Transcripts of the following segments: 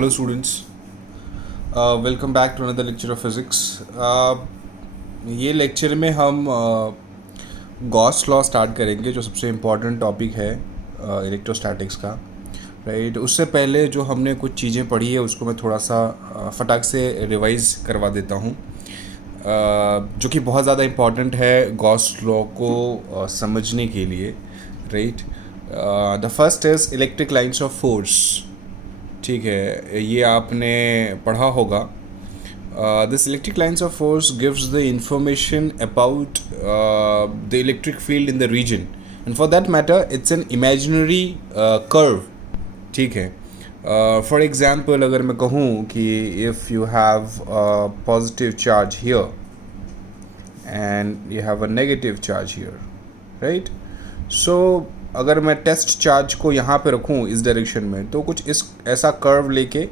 Hello students, welcome back to another lecture of physics. ये lecture में हम Gauss law start करेंगे जो सबसे इम्पॉर्टेंट टॉपिक है इलेक्ट्रोस्टैटिक्स का, राइट। उससे पहले जो हमने कुछ चीज़ें पढ़ी है उसको मैं थोड़ा सा फटाक से रिवाइज करवा देता हूँ, जो कि बहुत ज़्यादा इम्पॉर्टेंट है गॉस लॉ को समझने के लिए, right. The first is electric lines of force. ठीक है, ये आपने पढ़ा होगा। This electric lines of force gives the information about the electric field in the region, and for that matter it's an imaginary curve. ठीक है, for example अगर मैं कहूँ कि if you have positive charge here and you have a negative charge here, right. So अगर मैं test charge को यहाँ पे रखूँ इस डायरेक्शन में तो कुछ इस ऐसा कर्व लेके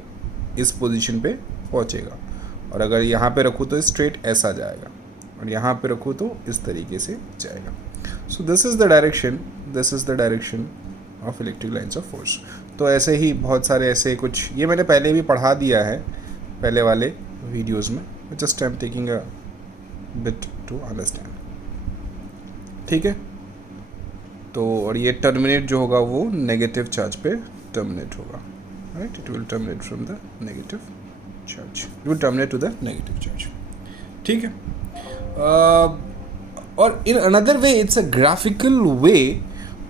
इस पोजीशन पे पहुँचेगा, और अगर यहाँ पे रखूँ तो स्ट्रेट ऐसा जाएगा, और यहाँ पे रखूँ तो इस तरीके से जाएगा। So this is the direction of electric lines of force. तो ऐसे ही बहुत सारे ऐसे कुछ, ये मैंने पहले भी पढ़ा दिया है पहले वाले वीडियोज़ में, just I am taking a bit to understand. ठीक है, तो और ये टर्मिनेट जो होगा वो नेगेटिव चार्ज पे टर्मिनेट होगा, right. It will terminate from the negative charge, it will terminate to the negative charge. ठीक है, और in another way it's a graphical way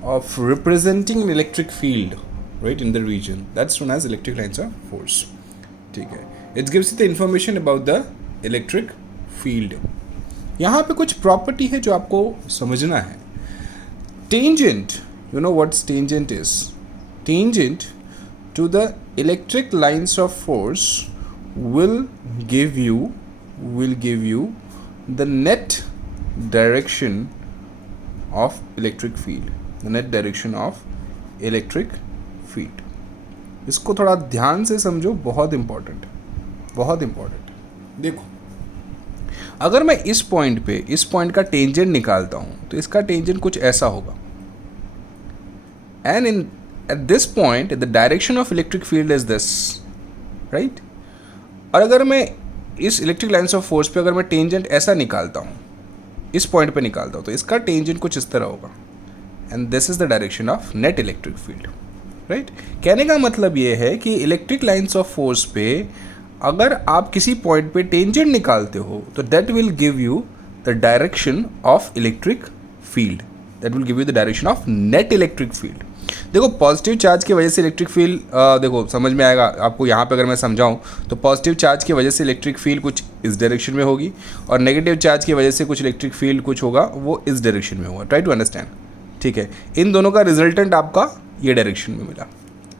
of representing an electric field, right, in the region that's known as electric lines of force. ठीक है, it gives the information about the electric field. यहाँ पे कुछ property है जो आपको समझना है। Tangent, you know what tangent is? Tangent to the electric lines of force will give you the net direction of electric field. The net direction of electric field. इसको थोड़ा ध्यान से समझो, बहुत इम्पोर्टेंट है। देखो, अगर मैं इस पॉइंट का टेंजेंट निकालता हूँ तो इसका टेंजेंट कुछ ऐसा होगा, and at this point the direction of electric field is this, right. और अगर मैं इस इलेक्ट्रिक लाइन्स ऑफ फोर्स पे अगर मैं टेंजेंट ऐसा निकालता हूँ, इस पॉइंट पे निकालता हूँ, तो इसका टेंजेंट कुछ इस तरह होगा, and this is the direction of net electric field, right. कहने का मतलब ये है कि इलेक्ट्रिक लाइन्स ऑफ फोर्स पे अगर आप किसी पॉइंट पे टेंजेंट निकालते हो तो that will give you the direction of electric field, that will give you the direction of net electric field. देखो, पॉजिटिव चार्ज की वजह से इलेक्ट्रिक फील्ड, देखो समझ में आएगा आपको यहाँ पे अगर मैं समझाऊँ तो पॉजिटिव चार्ज की वजह से इलेक्ट्रिक फील्ड कुछ इस डायरेक्शन में होगी, और नेगेटिव चार्ज की वजह से कुछ इलेक्ट्रिक फील्ड कुछ होगा वो इस डायरेक्शन में होगा। Try to understand. ठीक है, इन दोनों का रिजल्टेंट आपका ये डायरेक्शन में मिला,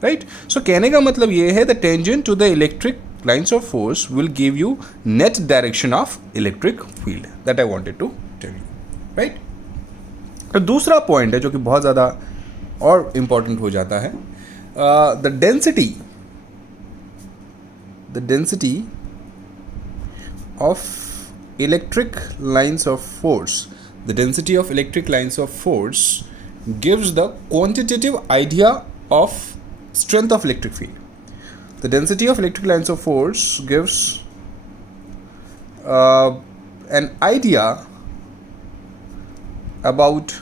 राइट। सो कहने का मतलब ये है the tangent to the electric lines of force will give you net direction of electric field that I wanted to tell you, right? तो दूसरा पॉइंट है जो कि बहुत ज़्यादा और इम्पॉर्टेंट हो जाता है, the density of electric lines of force. The density of electric lines of force gives the quantitative idea of strength of electric field. The density of electric lines of force gives an idea about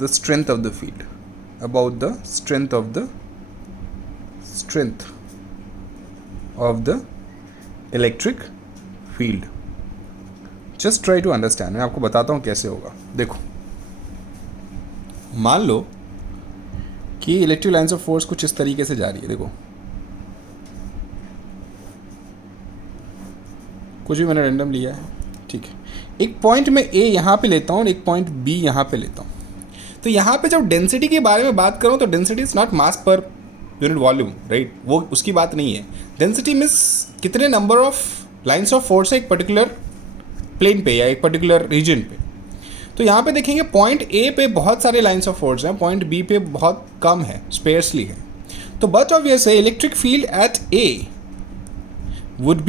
the strength of the field, about the strength of the electric field. Just try to understand. मैं आपको बताता हूँ कैसे होगा। देखो, मान लो कि electric lines of force कुछ इस तरीके से जा रही है। देखो, कुछ भी मैंने रैंडम लिया है, ठीक है। एक पॉइंट मैं ए यहाँ पे लेता हूँ और एक पॉइंट बी यहाँ पे लेता हूँ। तो यहाँ पे जब डेंसिटी के बारे में बात करूँ तो density is not mass per unit volume, right, वो उसकी बात नहीं है। डेंसिटी मीन्स कितने number of lines of force है एक पर्टिकुलर प्लेन पे या एक पर्टिकुलर रीजन पे। तो यहाँ पे देखेंगे पॉइंट ए पे बहुत सारे लाइन्स ऑफ फोर्स हैं, पॉइंट बी पे बहुत कम है, स्पेयर्सली है। तो बट ऑब्वियस है electric field at A would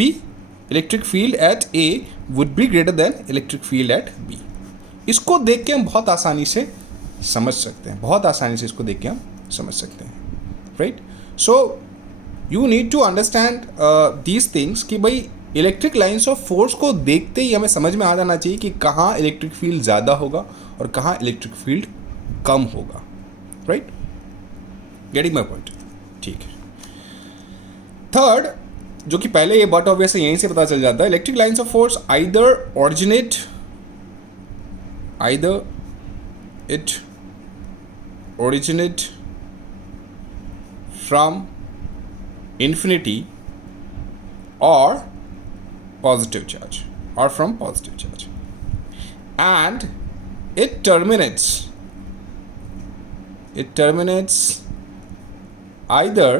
be greater than electric field at B. इसको देख के हम बहुत आसानी से समझ सकते हैं, बहुत आसानी से इसको देख के हम समझ सकते हैं, right? So you need to understand these things कि भाई इलेक्ट्रिक लाइन्स ऑफ फोर्स को देखते ही हमें समझ में आ जाना चाहिए कि कहाँ इलेक्ट्रिक फील्ड ज़्यादा होगा और कहाँ इलेक्ट्रिक फील्ड कम होगा, राइट? Getting my point? ठीक है। थर्ड, जो कि पहले ये बट ऑब्वियस यहीं से पता चल जाता है, electric lines of force either it originate from infinity or positive charge or from positive charge, and it terminates either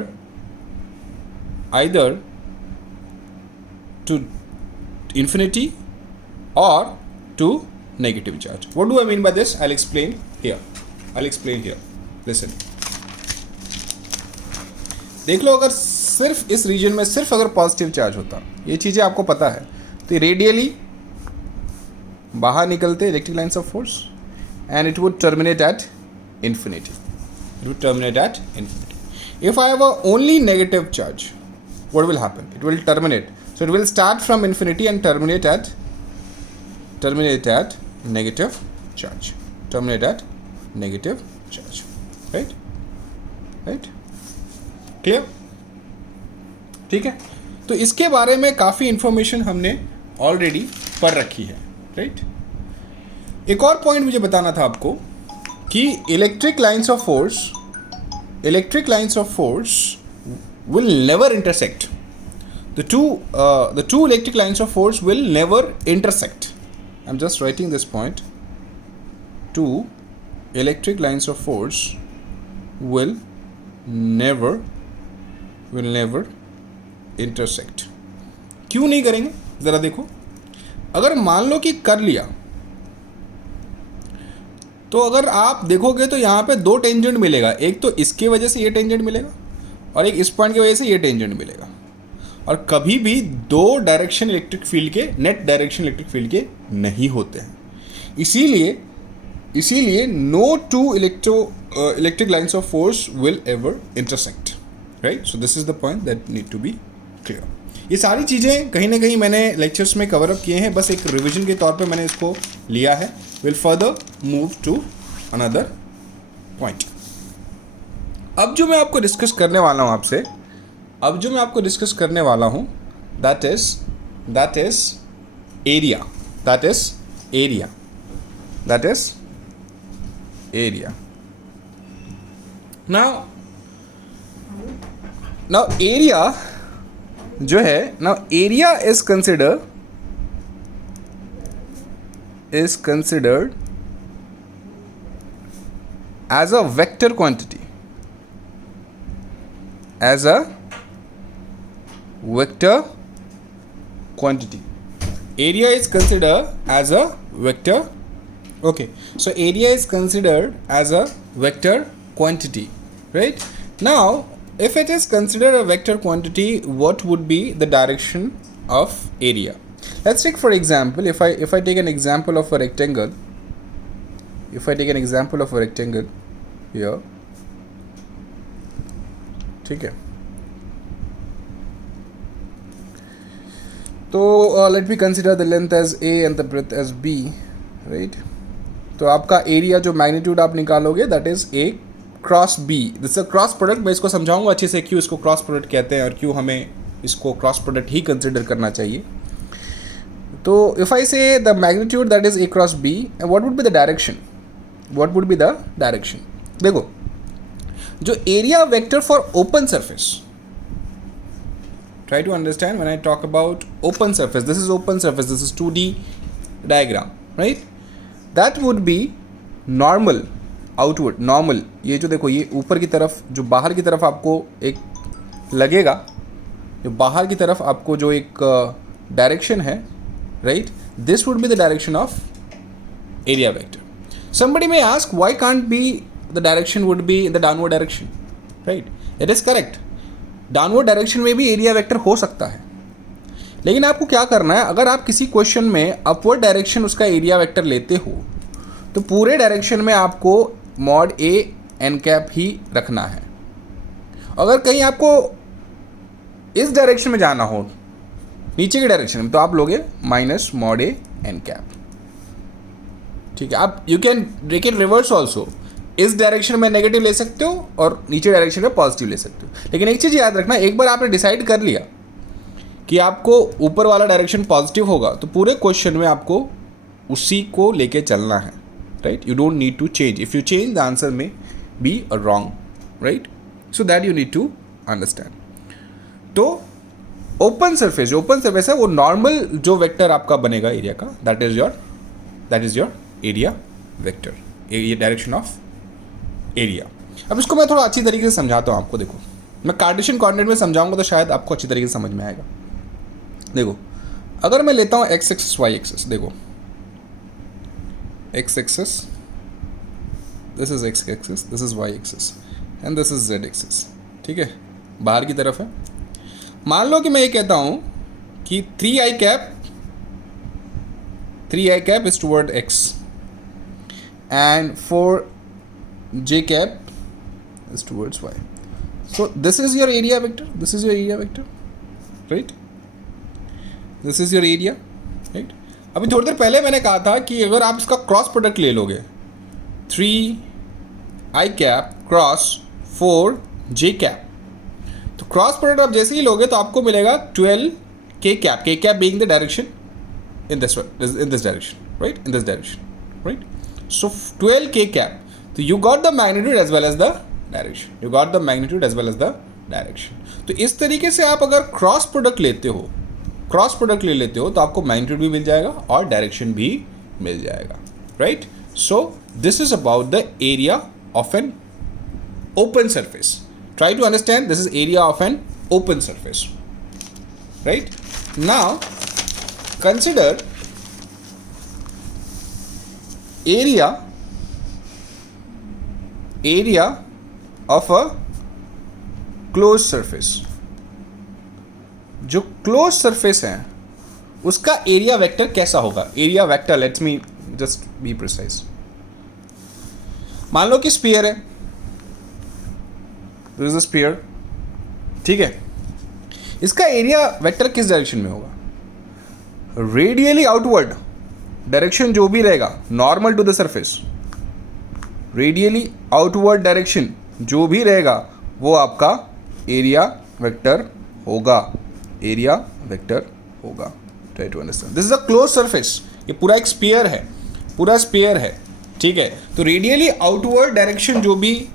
to infinity or to negative charge. What do I mean by this? I'll explain here. Listen. देख लो, अगर सिर्फ इस reason में सिर्फ अगर positive charge होता, ये चीज़ें आपको पता है, तो रेडियली बाहर निकलते electric lines of force and it would terminate at infinity. If I have a only negative charge, what will happen? It will terminate. So it will start from infinity and terminate at negative charge. Right? Clear? ठीक है? तो इसके बारे में काफ़ी information हमने already पढ़ रखी है, राइट? एक और पॉइंट मुझे बताना था आपको कि electric lines of force will never intersect. The two electric lines of force will never intersect. I'm just writing this point. Two electric lines of force will never intersect. क्यों नहीं करेंगे? ज़रा देखो, अगर मान लो कि कर लिया, तो अगर आप देखोगे तो यहाँ पे दो टेंजेंट मिलेगा, एक तो इसके वजह से ये टेंजेंट मिलेगा और एक इस पॉइंट की वजह से ये टेंजेंट मिलेगा, और कभी भी दो डायरेक्शन इलेक्ट्रिक फील्ड के, नेट डायरेक्शन इलेक्ट्रिक फील्ड के नहीं होते हैं। इसीलिए no two electric lines of force will ever intersect, right? So this is the point that need to be clear. ये सारी चीज़ें कहीं ना कहीं मैंने लेक्चर्स में कवर अप किए हैं, बस एक रिविजन के तौर पे मैंने इसको लिया है। Will further move to another point. अब जो मैं आपको डिस्कस करने वाला हूँ that is area. Now area जो है, area is considered as a vector quantity. Area is considered as a vector. Okay, so area is considered as a vector quantity, right? Now, if it is considered a vector quantity, what would be the direction of area? Let's take for example, if I take an example of a rectangle, here, ठीक है, तो let me consider the length as A and the breadth as B, right? तो आपका area जो magnitude आप निकालोगे that is A cross B. This is a cross product. मैं इसको समझाऊंगा अच्छे से क्यों इसको क्रॉस प्रोडक्ट कहते हैं और क्यों हमें इसको क्रॉस प्रोडक्ट ही कंसिडर करना चाहिए। तो इफ आई से the magnitude that is A cross B, what would be the direction? देखो, जो area vector for open surface, try to understand when I talk about open surface, this is 2D diagram, right? That would be normal, outward, normal। ये जो देखो, ये ऊपर की तरफ, जो बाहर की तरफ आपको एक लगेगा, जो बाहर की तरफ आपको जो एक डायरेक्शन है, right? This would be the direction of area vector. Somebody may ask, why can't be the direction would be in the downward direction, right? It is correct, downward direction में भी एरिया वेक्टर हो सकता है, लेकिन आपको क्या करना है, अगर आप किसी क्वेश्चन में अपवर्ड डायरेक्शन उसका एरिया वेक्टर लेते हो, तो पूरे डायरेक्शन में आपको मॉड ए एन कैप ही रखना है। अगर कहीं आपको इस डायरेक्शन में जाना हो, नीचे की डायरेक्शन में, तो आप लोगे minus mod A n cap. ठीक है, आप you can break it reverse also. इस डायरेक्शन में नेगेटिव ले सकते हो और नीचे डायरेक्शन में पॉजिटिव ले सकते हो। लेकिन एक चीज़ याद रखना, एक बार आपने डिसाइड कर लिया कि आपको ऊपर वाला डायरेक्शन पॉजिटिव होगा, तो पूरे क्वेश्चन में आपको उसी को लेके चलना है, right. You don't need to change. If you change the answer may be wrong, right. So that you need to understand. तो ओपन सरफेस है, वो नॉर्मल जो वेक्टर आपका बनेगा एरिया का, that is your area vector, ये direction of area. अब इसको मैं थोड़ा अच्छी तरीके से समझाता हूँ आपको। देखो, मैं कार्टेशियन कोऑर्डिनेट में समझाऊंगा तो शायद आपको अच्छी तरीके से समझ में आएगा। देखो, अगर मैं लेता हूँ एक्स एक्सिस वाई एक्सिस, देखो x axis, this is x axis, this is y axis and this is z axis. ठीक है, बाहर की तरफ है। मान लो कि मैं ये कहता हूँ कि 3i cap is toward x and 4j cap is towards y. So this is your area vector, right? This is your area, right? अभी थोड़ी देर पहले मैंने कहा था कि अगर आप इसका क्रॉस प्रोडक्ट ले लोगे, 3i cap cross 4j cap, तो क्रॉस प्रोडक्ट आप जैसे ही लोगे तो आपको मिलेगा 12k cap being the direction in this direction, right? In this direction, right? So 12k cap. So you got the magnitude as well as the direction. तो इस तरीके से आप अगर क्रॉस प्रोडक्ट ले लेते हो तो आपको मैग्नीट्यूड भी मिल जाएगा और डायरेक्शन भी मिल जाएगा, right. So this is about the area of an open surface. Try to understand, this is area of an open surface, right? Now consider area of a closed surface. जो closed surface है उसका area vector कैसा होगा? Area vector, let's me just be precise. मान लो कि sphere है, this is a sphere, ठीक है. इसका एरिया वेक्टर किस डायरेक्शन में होगा? Radially outward. डायरेक्शन जो भी रहेगा normal to the surface, radially outward direction जो भी रहेगा वो आपका एरिया वेक्टर होगा. Try to understand. This is a close surface. ये पूरा एक स्फीयर है, ठीक है. तो रेडियली आउटवर्ड डायरेक्शन जो भी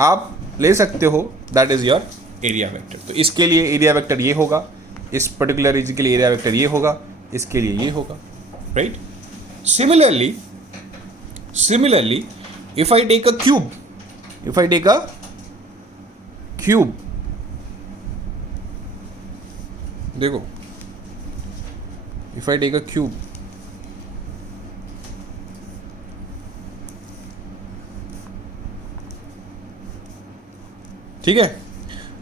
आप ले सकते हो that is your area vector. तो इसके लिए एरिया वेक्टर ये होगा, इस पर्टिकुलर रीजन के लिए एरिया वेक्टर ये होगा, इसके लिए ये होगा, right. Similarly if I take a cube, देखो, if I take a cube, ठीक है.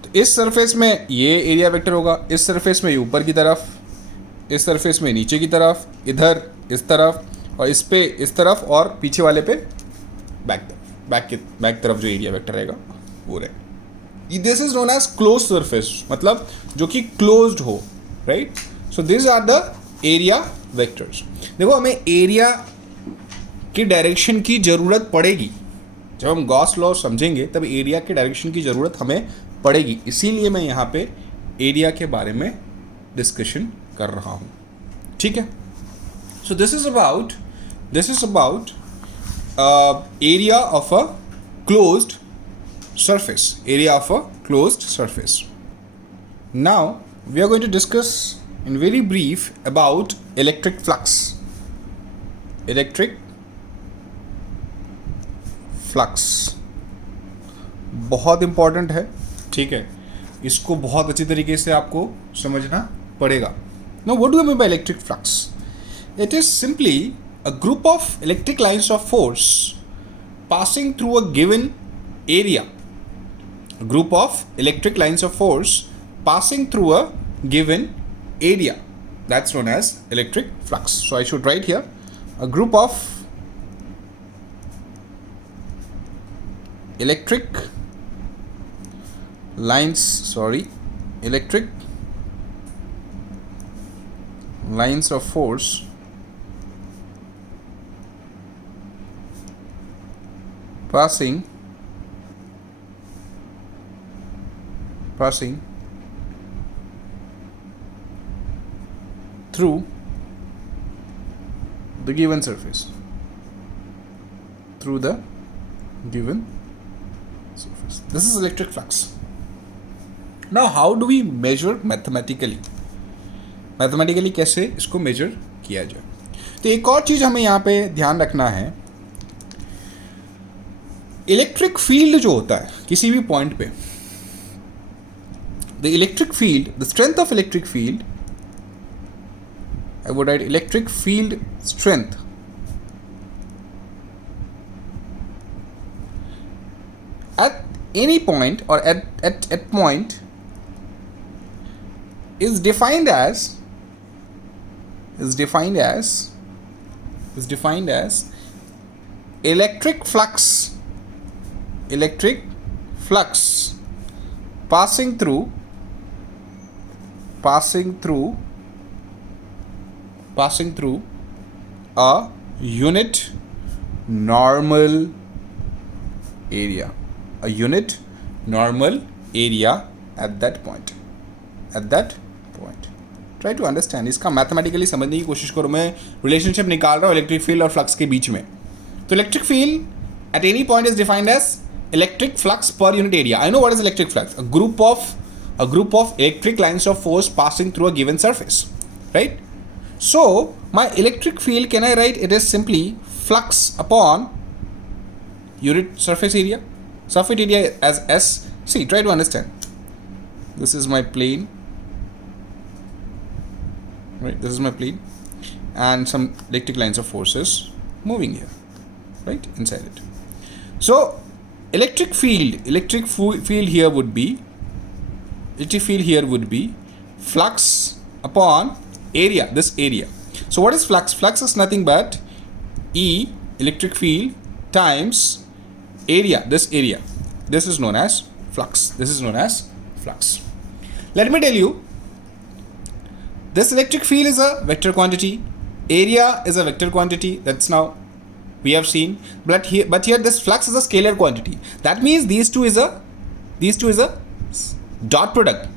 तो इस सरफेस में ये एरिया वेक्टर होगा, इस सरफेस में ये ऊपर की तरफ, इस सरफेस में नीचे की तरफ, इधर इस तरफ, और इस पे इस तरफ, और पीछे वाले पे बैक तरफ जो एरिया वेक्टर रहेगा वो रहेगा. This is known as close surface, मतलब जो कि क्लोज्ड हो, right. So this are the area vectors. देखो, हमें एरिया की डायरेक्शन की ज़रूरत पड़ेगी. जब हम गॉस लॉ समझेंगे तब एरिया के डायरेक्शन की ज़रूरत हमें पड़ेगी. इसीलिए मैं यहाँ पे एरिया के बारे में डिस्कशन कर रहा हूँ, ठीक है. सो this is about area of a closed surface. Now we are going to discuss in very brief about electric flux. बहुत इम्पॉर्टेंट है, ठीक है. इसको बहुत अच्छी तरीके से आपको समझना पड़ेगा. Now what do I mean by electric flux? It is simply a group of electric lines of force passing through a given area. A group of electric lines of force passing through a given area. That's known as electric flux. So I should write here a group of electric lines of force passing through the given surface. This is electric flux. Now how do we measure mathematically? Mathematically कैसे इसको major किया जाए? तो एक और चीज़ हमें यहाँ पे ध्यान रखना है, इलेक्ट्रिक फील्ड जो होता है किसी भी पॉइंट पे, the strength of electric field, I would write electric field strength at any point or at point is defined as electric flux passing through a unit normal area at that point. Try to understand. इसका mathematically समझने की कोशिश करो. मैं relationship निकाल रहा हूँ electric field और फ्लक्स के बीच में. तो electric field at any point is defined as electric flux per unit area. I know what is electric flux. A group of electric lines of force passing through a given surface, right? So my electric field, can I write it is simply flux upon unit surface area as S. See, try to understand. This is my plane, right? This is my plane and some electric lines of forces moving here, right, inside it. So electric field here would be flux upon area, this area. So what is flux? Flux is nothing but E electric field times area, this area. This is known as flux. Let me tell you, this electric field is a vector quantity, area is a vector quantity, that's now we have seen, but here this flux is a scalar quantity. That means these two is a dot product.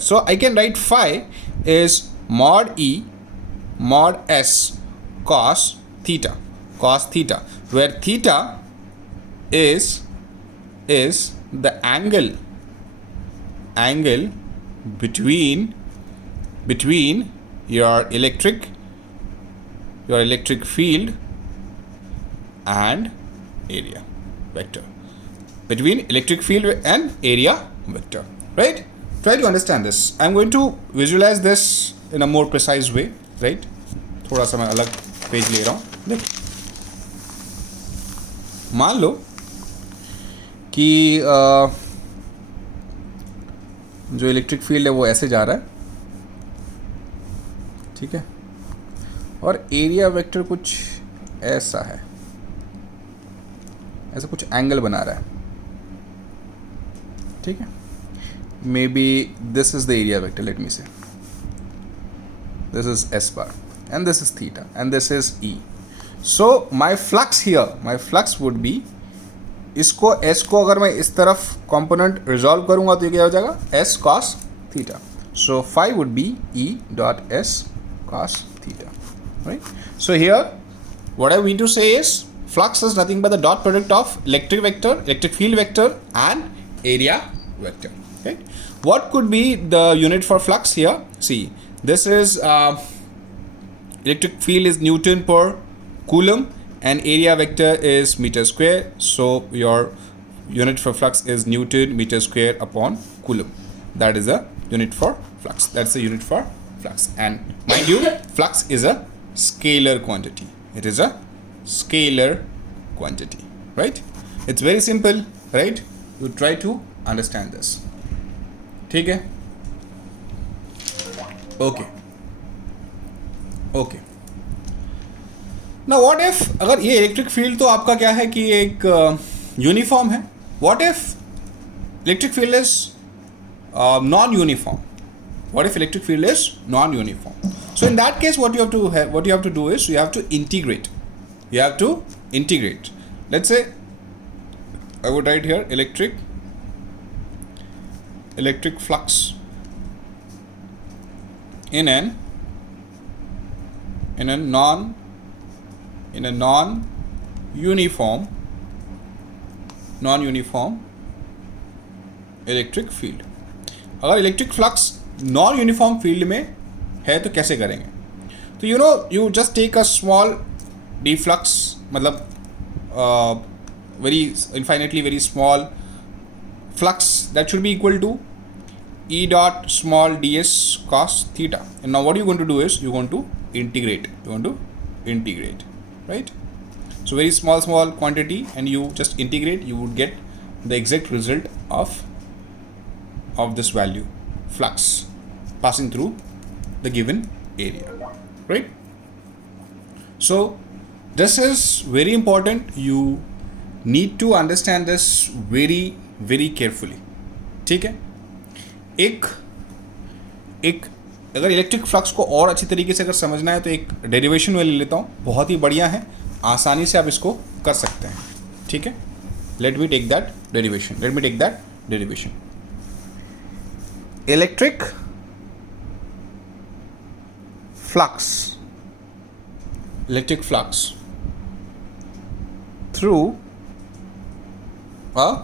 So I can write phi is mod E mod S cos theta, where theta is the angle between your electric field and area vector, between electric field and area vector, right? Try to understand this. I'm going to visualize this in a more precise way, right? थोड़ा सा मैं अलग page ले रहा हूँ. देखो, मान लो कि जो इलेक्ट्रिक फील्ड है वो ऐसे जा रहा है, ठीक है, और एरिया वेक्टर कुछ ऐसा है, ऐसा कुछ एंगल बना रहा है, ठीक है. Maybe this is the area vector, let me say. This is S bar and this is theta and this is E. So my flux would be, इसको S को अगर मैं इस तरफ component resolve करूँगा तो ये क्या हो जाएगा? S cos theta. So phi would be E dot S cos theta, right? So here what I mean to say is flux is nothing but the dot product of electric field vector and area vector. Right? What could be the unit for flux here? See, this is electric field is Newton per coulomb and area vector is meter square. So your unit for flux is Newton meter square upon coulomb. That is a unit for flux. That's the unit for flux. And mind you, flux is a scalar quantity. It is a scalar quantity, right? It's very simple, right? You try to understand this. ठीक है, okay. Now what if, अगर ये electric field तो आपका क्या है कि एक यूनिफॉर्म है. What if electric field is non uniform? What if electric field is non-uniform? So in that case, what you have to do is you have to integrate. You have to integrate. Let's say I would write here electric flux in a non-uniform electric field. अगर electric flux non uniform field में है तो कैसे करेंगे? तो you just take a small D flux, मतलब very infinitely very small flux that should be equal to E dot small ds cos theta. And now what you're going to do is you're going to integrate. Right? So very small quantity, and you just integrate, you would get the exact result of this value, flux passing through the given area, right? So this is very important. You need to understand this very carefully. ठीक है? एक अगर electric flux को और अच्छी तरीके से अगर समझना है तो एक डेरिवेशन में ले लेता हूँ, बहुत ही बढ़िया है, आसानी से आप इसको कर सकते हैं. ठीक है, let me take that derivation. Electric flux through a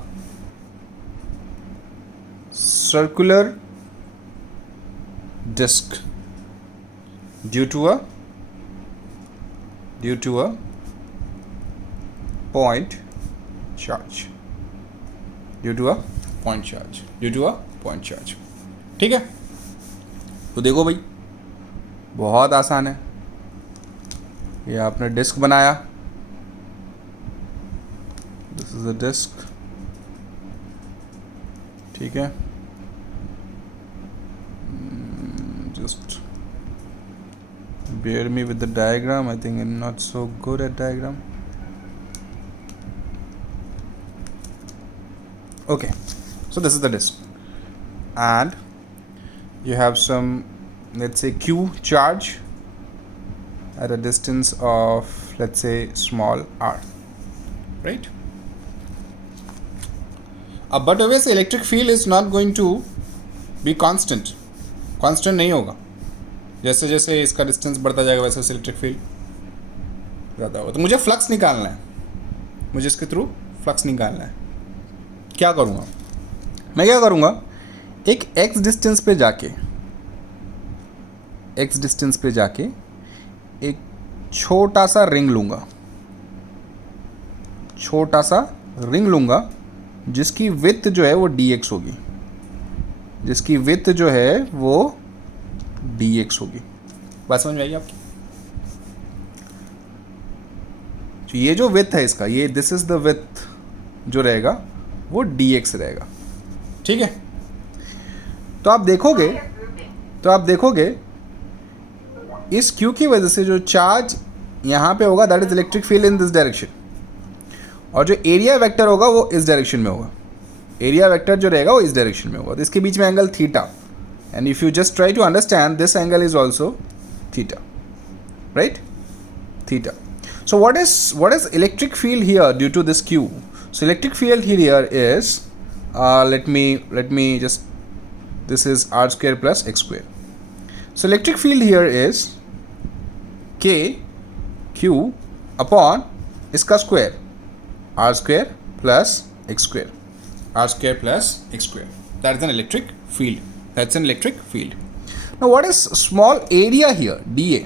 circular disk due to a point charge. ठीक है, तो देखो भाई, बहुत आसान है. ये आपने डिस्क बनाया, दिस इज अ डिस्क. ठीक है, just bear me with the diagram. I think I'm not so good at diagram. Okay, so this is the disk, and you have some, let's say, Q charge at a distance of, let's say, small r, right? But obviously electric field is not going to be constant नहीं होगा. जैसे जैसे इसका distance बढ़ता जाएगा वैसे वैसे electric field ज़्यादा होगा. तो मुझे फ्लक्स निकालना है, मुझे इसके थ्रू फ्लक्स निकालना है. क्या करूँगा मैं? एक x डिस्टेंस पे जाके एक छोटा सा रिंग लूँगा, जिसकी विड्थ जो है वो dx होगी. बात समझ में आई आपकी? तो ये जो विड्थ है इसका, ये दिस इज द विड्थ जो रहेगा वो dx रहेगा. ठीक है, तो आप देखोगे इस Q की वजह से जो चार्ज यहाँ पे होगा, that is electric field in this direction, और जो एरिया वेक्टर होगा वो इस डायरेक्शन में होगा. एरिया वेक्टर जो रहेगा वो इस डायरेक्शन में होगा. तो इसके बीच में angle theta, and if you just try to understand, this angle is also theta, right? Theta. So what is electric field here due to this Q? So electric field here is let me just, this is r square plus x square. So electric field here is k q upon इसका square, r square plus x square. That is an electric field. Now what is small area here, dA?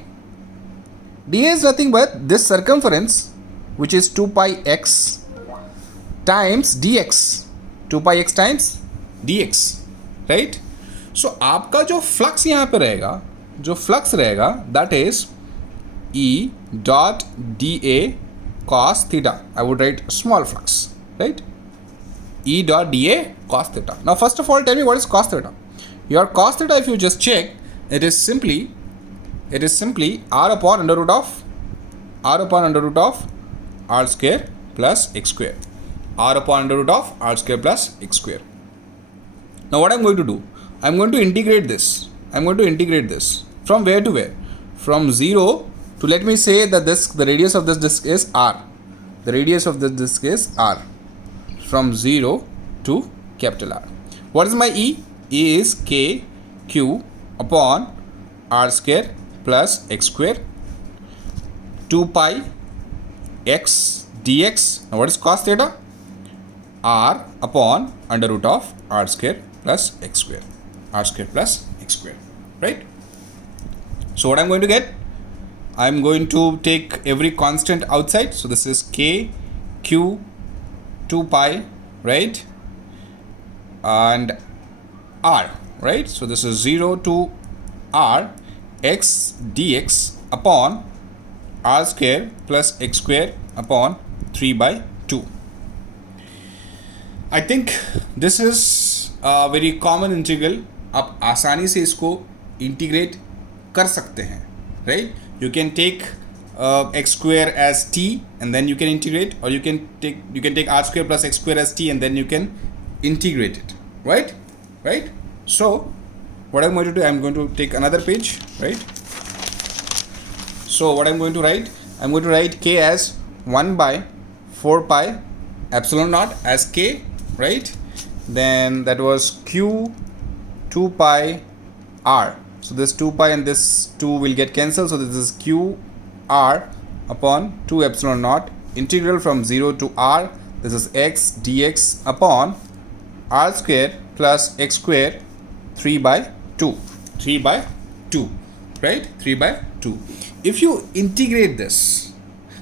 dA is nothing but this circumference, which is 2 pi x times dx. 2 pi x times dx, right? So आपका जो flux यहाँ पे रहेगा, that is E dot dA cos theta. I would write small flux, right? E dot dA cos theta. Now first of all, tell me what is cos theta. Your cos theta, if you just check, it is simply r upon under root of r square plus x square. r upon under root of r square plus x square. Now what I'm going to do, I'm going to integrate this. I'm going to integrate this from where to where? From 0 to, let me say that the radius of this disk is r. The radius of this disk is r. From 0 to capital R. What is my E? E is k q upon r square plus x square 2 pi x dx. Now what is cos theta? R upon under root of r square plus x square. R square plus x square. Right? So what I'm going to get? I'm going to take every constant outside. So this is k q 2 pi, right? And r, right? So this is 0 to r x dx upon r square plus x square upon 3 by 2. I think this is a very common integral. आप आसानी से इसको integrate कर सकते हैं, right? You can take x square as t and then you can integrate, or you can take r square plus x square as t and then you can integrate it, right? So what I'm going to do, I'm going to take another page, right? So what I'm going to write, I'm going to write k as 1 by 4 pi epsilon naught as k, right? Then that was q 2 pi r. So this 2 pi and this 2 will get cancelled. So this is q r upon 2 epsilon naught integral from 0 to r. This is x dx upon r square plus x square 3 by 2. 3 by 2, right? 3 by 2. If you integrate this,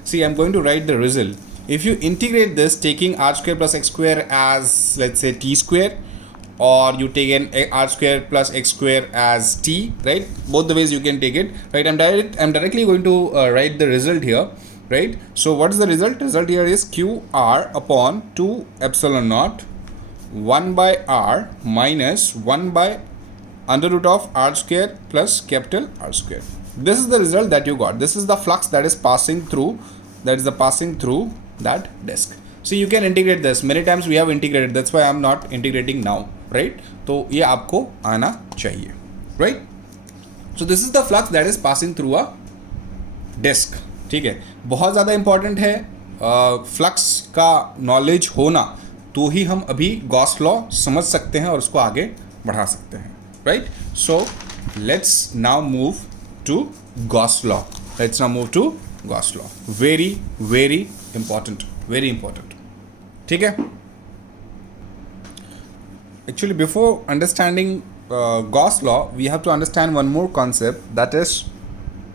see, I'm going to write the result. If you integrate this taking r square plus x square as, let's say, t square, or you take an r square plus x square as t, right? Both the ways you can take it, right? I'm directly going to write the result here, right? So what is the result? Result here is q r upon 2 epsilon naught 1 by r minus 1 by under root of r square plus capital R square. This is the result that you got. This is the flux that is passing through, that disk. So you can integrate this. Many times we have integrated. That's why I'm not integrating now, right? तो ये आपको आना चाहिए, right? So this is the flux that is passing through a disk. ठीक है, बहुत ज़्यादा important है फ्लक्स का नॉलेज होना, तो ही हम अभी गॉस लॉ समझ सकते हैं और उसको आगे बढ़ा सकते हैं, right? So let's now move to Gauss law. Let's now move to Gauss law. Very, very important. Very important. ठीक है? Actually, before understanding Gauss law, we have to understand one more concept, that is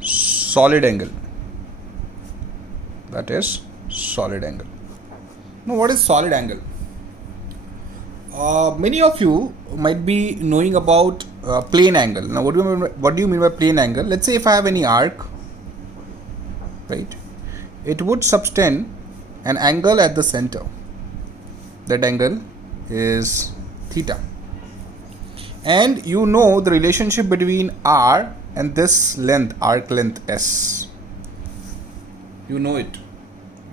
solid angle. That is solid angle. Now, what is solid angle? Many of you might be knowing about plane angle. Now, what do you mean by plane angle? Let's say if I have any arc, right? It would subtend an angle at the center. That angle is theta. And you know the relationship between r and this length, arc length s. You know it,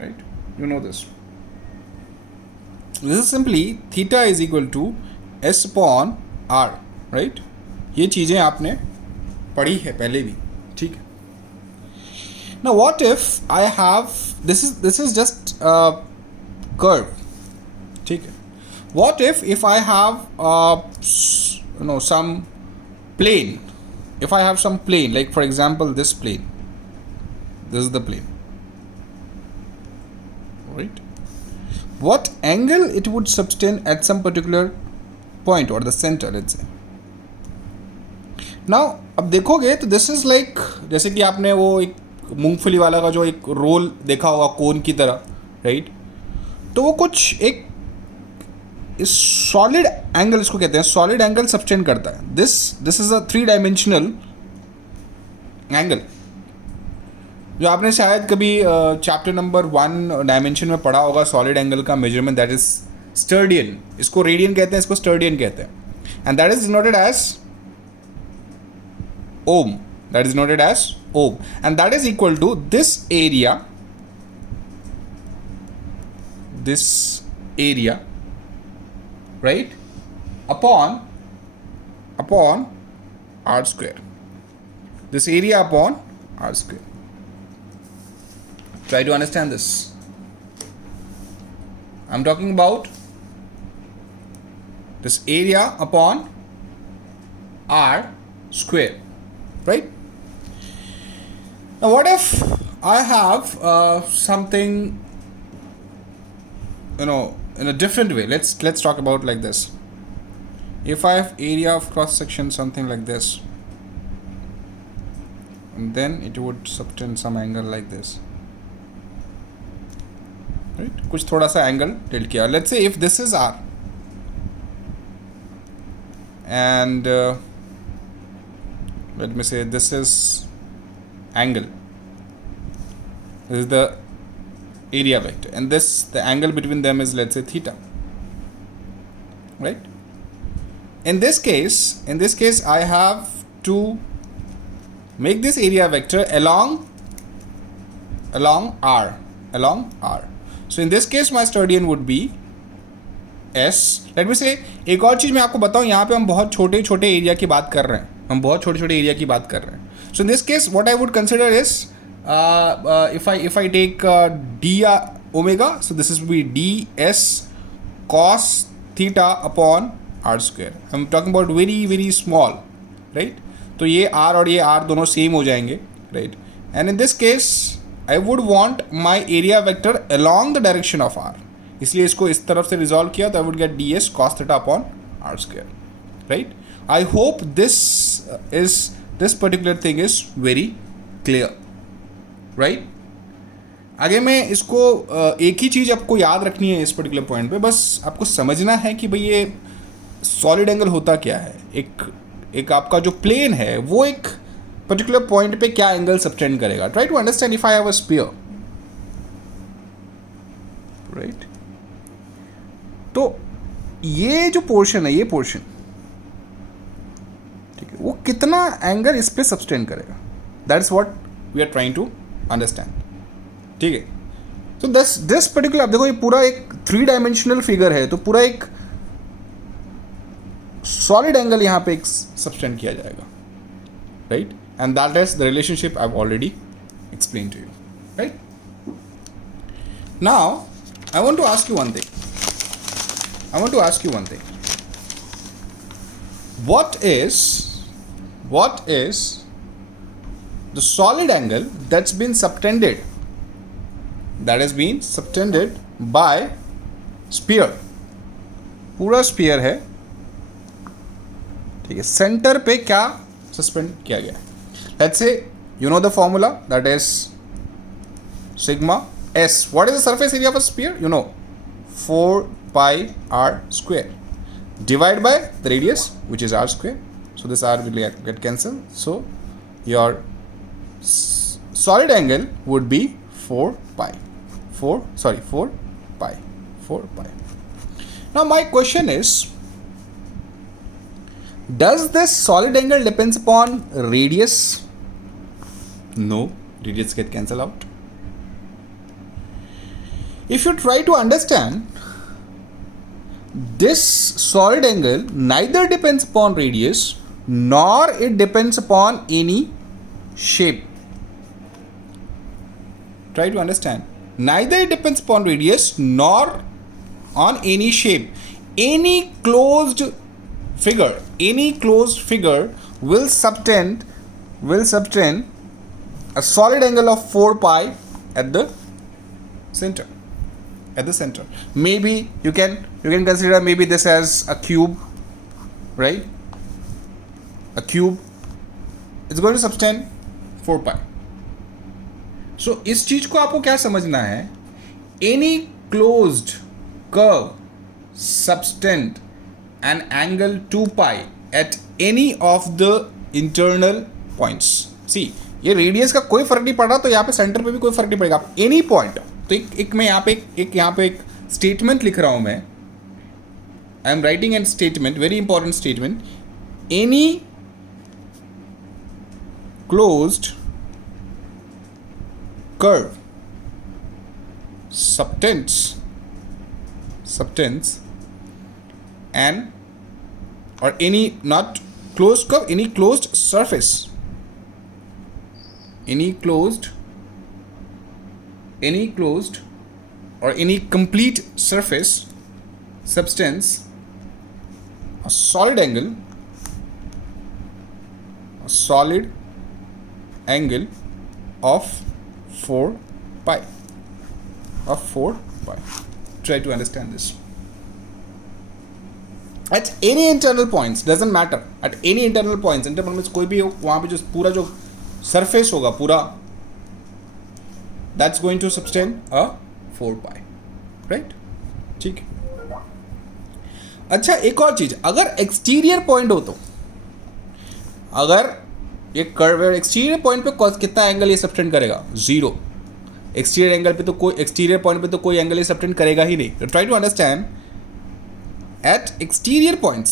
right? You know this. This is simply theta is equal to s upon r, right? ये चीज़ें आपने पढ़ी है पहले भी, ठीक है? Now what if I have this is just a curve, ठीक है? What if I have some plane? If I have some plane, like for example this plane, this is the plane, right? What angle it would subtend at some particular point or the center, let's say. Now अब देखोगे तो this is like, जैसे कि आपने वो एक मूंगफली वाला का जो एक रोल देखा होगा कोन की तरह, राइट? तो वो कुछ एक सॉलिड एंगल इसको कहते हैं, सॉलिड एंगल सबटेंड करता है. This is a 3 dimensional angle जो आपने शायद कभी चैप्टर नंबर 1 डायमेंशन में पढ़ा होगा. सॉलिड एंगल का मेजरमेंट, दैट इज स्टर्डियन. इसको रेडियन कहते हैं, इसको स्टर्डियन कहते हैं. And that is denoted as ohm. That is noted as ohm, and that is equal to this area area, right, upon r square. This area upon r square. Try to understand this. I'm talking about this area upon r square, right? Now what if I have something, in a different way. Let's talk about like this. If I have area of cross section something like this, and then it would subtend some angle like this, right? कुछ थोड़ा सा angle tilt किया. Let's say if this is r and let me say this is angle. This is the area vector, and the angle between them is, let's say, theta, right? In this case I have to make this area vector along r. So in this case my Stadian would be S. Let me say एक और चीज़ मैं आपको बताऊँ, यहाँ पे हम बहुत छोटे एरिया की बात कर रहे हैं. So in this case what I would consider is if I take d omega, so this will be ds cos theta upon r square. I'm talking about very very small, right? तो ये r और ये r दोनों same हो जाएंगे, right? And in this case I would want my area vector along the direction of r. इसलिए इसको इस तरफ से रिजॉल्व किया तो I would get ds cos theta upon r square, right? I hope this particular thing is very clear, right? आगे मैं इसको एक ही चीज़ आपको याद रखनी है इस पर्टिकुलर पॉइंट पे, बस आपको समझना है कि भाई ये सॉलिड एंगल होता क्या है. एक आपका जो प्लेन है वो एक पर्टिकुलर पॉइंट पे क्या एंगल सबटेंड करेगा. Try to understand if I have a sphere, right? तो ये जो पोर्शन है, ये पोर्शन, ठीक है, वो कितना एंगल इस पे सबटेंड करेगा. That's what we are trying to understand, ठीक है? तो दिस पर्टिकुलर, आप देखो ये पूरा एक 3 डायमेंशनल फिगर है, तो पूरा एक सॉलिड एंगल यहाँ पे एक सबटेंड किया जाएगा, right? And that is the relationship I have already explain to you, right? Now I want to ask you one thing. What is the solid angle that's been subtended by sphere? पूरा sphere है, ठीक है, centre पे क्या suspend किया गया है. Let's say you know the formula, that is sigma s. What is the surface area of a sphere? You know, 4 pi r square divided by the radius, which is r square. So this r will get cancelled. So your solid angle would be 4 pi. Now my question is, does this solid angle depends upon radius? No, radius get cancelled out. If you try to understand, this solid angle neither depends upon radius nor it depends upon any shape. Try to understand. Neither it depends upon radius nor on any shape. Any closed figure will subtend a solid angle of 4 pi at the center. Maybe you can consider maybe this as a cube, right? A cube, it's going to subtend 4 pi. So इस चीज को आपको क्या समझना है? Any closed curve subtend an angle 2 pi at any of the internal points. See, ये radius का कोई फर्क नहीं पड़ रहा, तो यहाँ पे सेंटर पे भी कोई फर्क नहीं पड़ेगा. एनी पॉइंट, तो एक मैं यहाँ पे एक स्टेटमेंट लिख रहा हूँ मैं. I am writing an statement, very important statement. Any closed curve substance and or any not closed curve, any closed surface, any closed or any complete surface, substance, a solid angle of 4 pi. Try to understand this. At any internal points, doesn't matter, at any internal points, interval में कोई भी हो, वहाँ पे जो पूरा जो surface होगा पूरा, that's going to subtend a 4 pi, right? ठीक है. अच्छा, एक और चीज, अगर एक्सटीरियर पॉइंट हो तो, अगर ये कर्व है, एक्सटीरियर पॉइंट पे कितना एंगल ये सबटेंड करेगा? 0. एक्सटीरियर एंगल पे तो कोई, एक्सटीरियर पॉइंट पे तो कोई एंगल ये सबटेंड करेगा ही नहीं. तो try to understand at exterior points,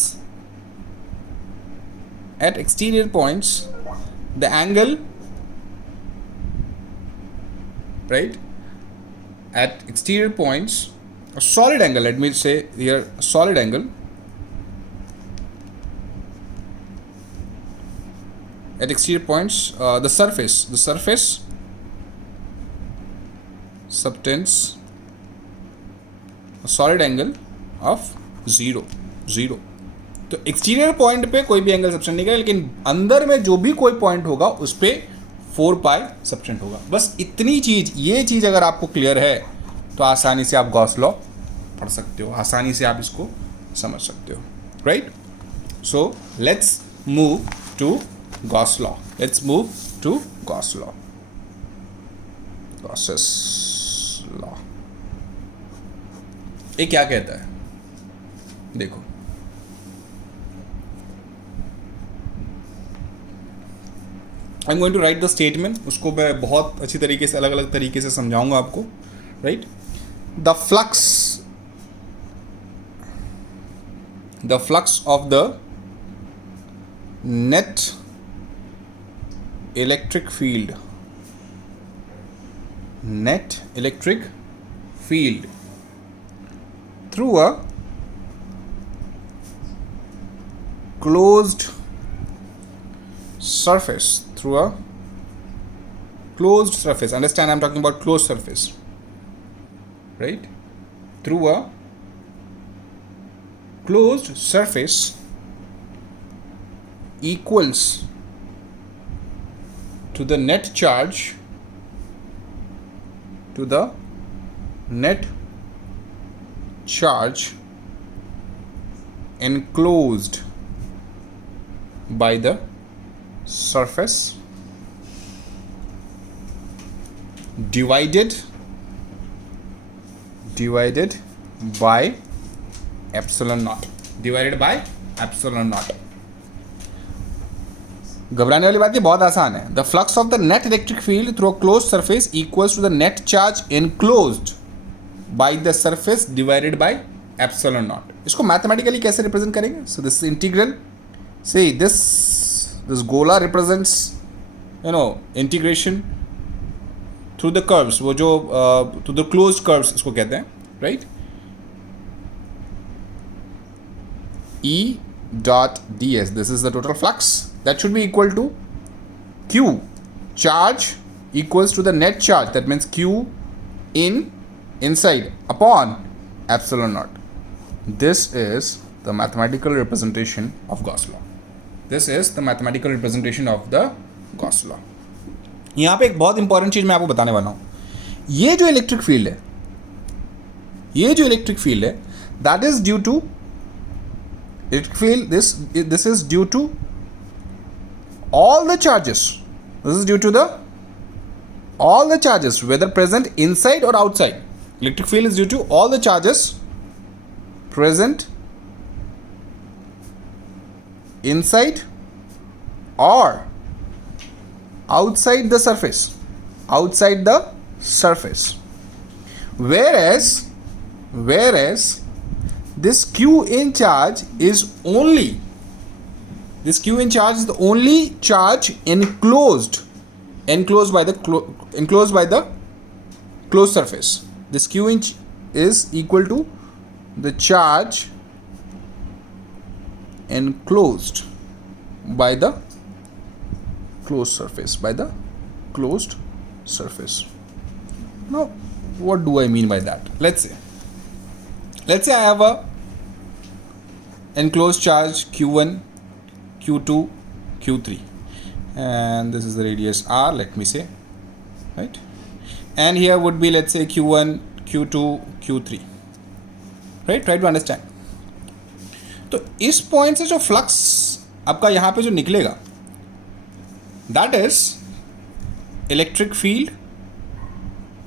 the angle, right, at exterior points, a solid angle, let me say here, a solid angle at exterior points, the surface subtends a solid angle of 0. तो exterior point पे कोई भी angle subtend नहीं करेगा, लेकिन अंदर में जो भी कोई पॉइंट होगा उस पे 4 पाई सबटेंड होगा. बस इतनी चीज, ये चीज अगर आपको क्लियर है तो आसानी से आप गॉस लॉ पढ़ सकते हो, आसानी से आप इसको समझ सकते हो, right? So let's move to Gauss law. Gauss's law. ये क्या कहता है? देखो, I am going to write the statement. उसको मैं बहुत अच्छी तरीके से, अलग अलग तरीके से समझाऊंगा आपको, right? The flux of the net electric field through a closed surface, understand, I'm talking about closed surface, right? Through a closed surface equals to the net charge enclosed by the surface divided by epsilon naught. घबराने वाली बात ये बहुत आसान है. The flux of the net electric field through a closed surface equals to the net charge enclosed by the surface divided by epsilon naught. इसको mathematically कैसे represent करेंगे? So this integral, see this gola represents, integration through the curves, वो जो to the closed curves इसको कहते हैं, right? E dot ds, this is the total flux, that should be equal to Q charge equals to the net charge, that means Q inside upon epsilon naught. This is the mathematical representation of Gauss law. यहाँ पे एक बहुत important चीज मैं आपको बताने वाला हूँ. ये जो इलेक्ट्रिक फील्ड है, that is due to electric field, this is due to all the charges. This is due to all the charges, whether present inside or outside. Electric field is due to all the charges present inside or outside the surface. Whereas this Q in charge is the only charge enclosed by the closed surface. This Q inch is equal to the charge enclosed by the closed surface. Now what do I mean by that? Let's say I have a enclosed charge q1, q2, q3, and this is the radius r, let me say, right? And here would be, let's say, q1, q2, q3, right? Try to understand. तो इस point से जो flux आपका यहाँ पे जो निकलेगा, that is electric field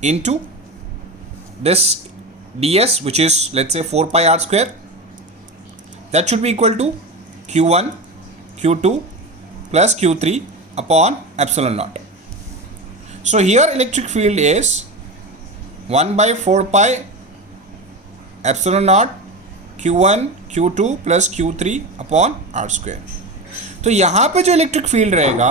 into this ds, which is, let's say, 4 pi r square. That should be equal to q1, q2 plus q3 upon epsilon naught. So here electric field is 1 by 4 pi epsilon naught q1, q2 plus q3 upon r square. तो यहाँ पे जो electric field रहेगा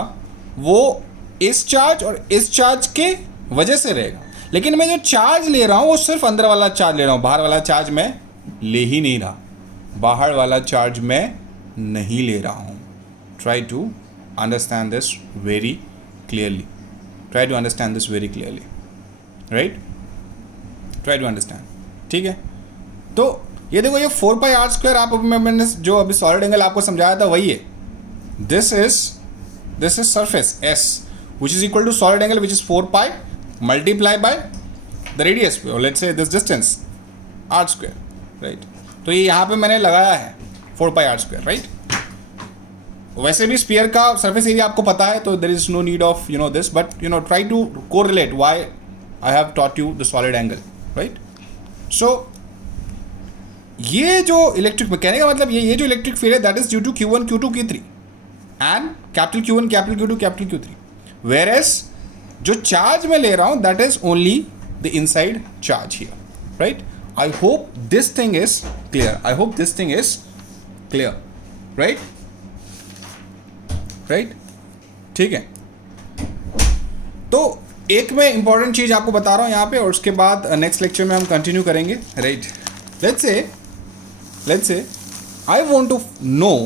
वो इस charge और इस charge के वजह से रहेगा, लेकिन मैं जो चार्ज ले रहा हूँ वो सिर्फ अंदर वाला चार्ज ले रहा हूँ, बाहर वाला चार्ज मैं ले ही नहीं रहा, बाहर वाला चार्ज मैं नहीं ले रहा हूँ. Try to understand this very clearly, right? Try to understand. ठीक है, तो ये देखो, ये 4 पाई आर स्क्वायर, आप मैंने जो अभी सॉलिड एंगल आपको समझाया था वही है. This is surface S, which is equal to solid angle, which is 4 pi multiplied by the radius, or let's say this distance r square, right? तो ये यहाँ पे मैंने लगाया है 4 pi r square, right? वैसे भी स्फीयर का सरफेस एरिया आपको पता है, तो there is no need of this, but try to correlate why I have taught you the solid angle, right? So ये जो इलेक्ट्रिक, कहने का मतलब ये जो इलेक्ट्रिक फील्ड है, that is due to q1, q2, q3 and capital q1, capital q2, capital q3. Whereas जो charge मैं ले रहा हूं, that is only the inside charge here, right? I hope this thing is clear, right? ठीक है, तो एक मैं इंपॉर्टेंट चीज आपको बता रहा हूं यहाँ पे, और उसके बाद नेक्स्ट लेक्चर में हम कंटिन्यू करेंगे, right? Let's say I want to know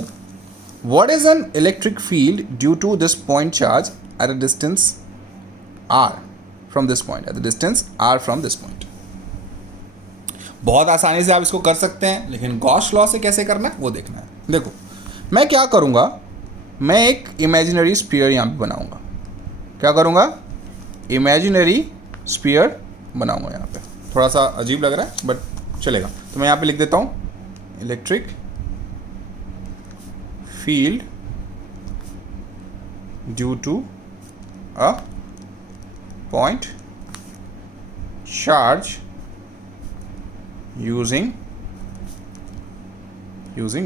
what is an electric field due to this point charge at a distance r from this point, बहुत आसानी से आप इसको कर सकते हैं, लेकिन गॉस लॉ से कैसे करना है वो देखना है. देखो, मैं क्या करूँगा, मैं एक इमेजिनरी स्फीयर यहाँ पे बनाऊँगा. क्या करूँगा? इमेजिनरी स्फीयर बनाऊँगा. यहाँ पे थोड़ा सा अजीब लग रहा है बट चलेगा, तो मैं यहाँ पे लिख देता हूँ electric field due to a point charge using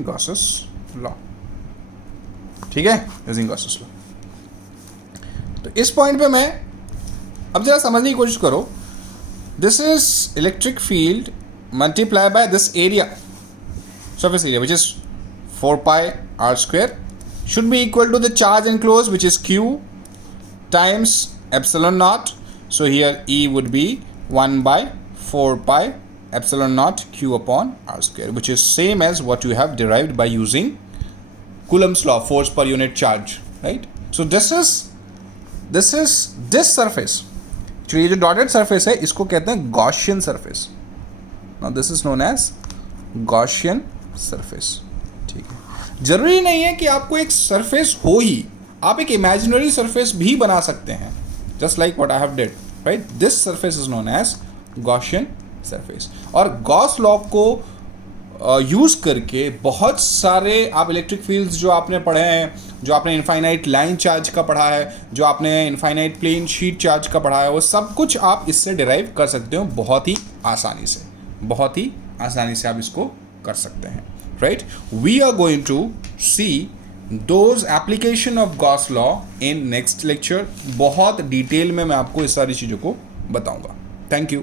Gauss's law. ठीक है, यूजिंग गॉसेस लॉ. तो इस पॉइंट पे मैं अब जरा समझने की कोशिश करो. This is electric field multiply by this area, surface area, which is 4 pi r square, should be equal to the charge enclosed, which is q times epsilon naught. So here E would be 1 by 4 pi epsilon naught q upon r square, which is same as what you have derived by using Coulomb's law, force per unit charge, right? So this is this surface. जो ये जो dotted surface है, इसको कहते हैं Gaussian surface. Now this is known as Gaussian surface. ठीक है, जरूरी नहीं है कि आपको एक सरफेस हो ही, आप एक इमेजिनरी सरफेस भी बना सकते हैं, just like what I have did, right? This surface is known as Gaussian surface. और गॉस लॉ को यूज़ करके बहुत सारे आप इलेक्ट्रिक फील्ड्स जो आपने पढ़े हैं, जो आपने इनफाइनाइट लाइन चार्ज का पढ़ा है, जो आपने इनफाइनाइट प्लेन शीट चार्ज का पढ़ा है, वो सब कुछ आप इससे डिराइव कर सकते हो बहुत ही आसानी से आप इसको कर सकते हैं, right? We are going to see those application of Gauss law in next lecture. बहुत डिटेल में मैं आपको इस सारी चीज़ों को बताऊंगा. Thank you.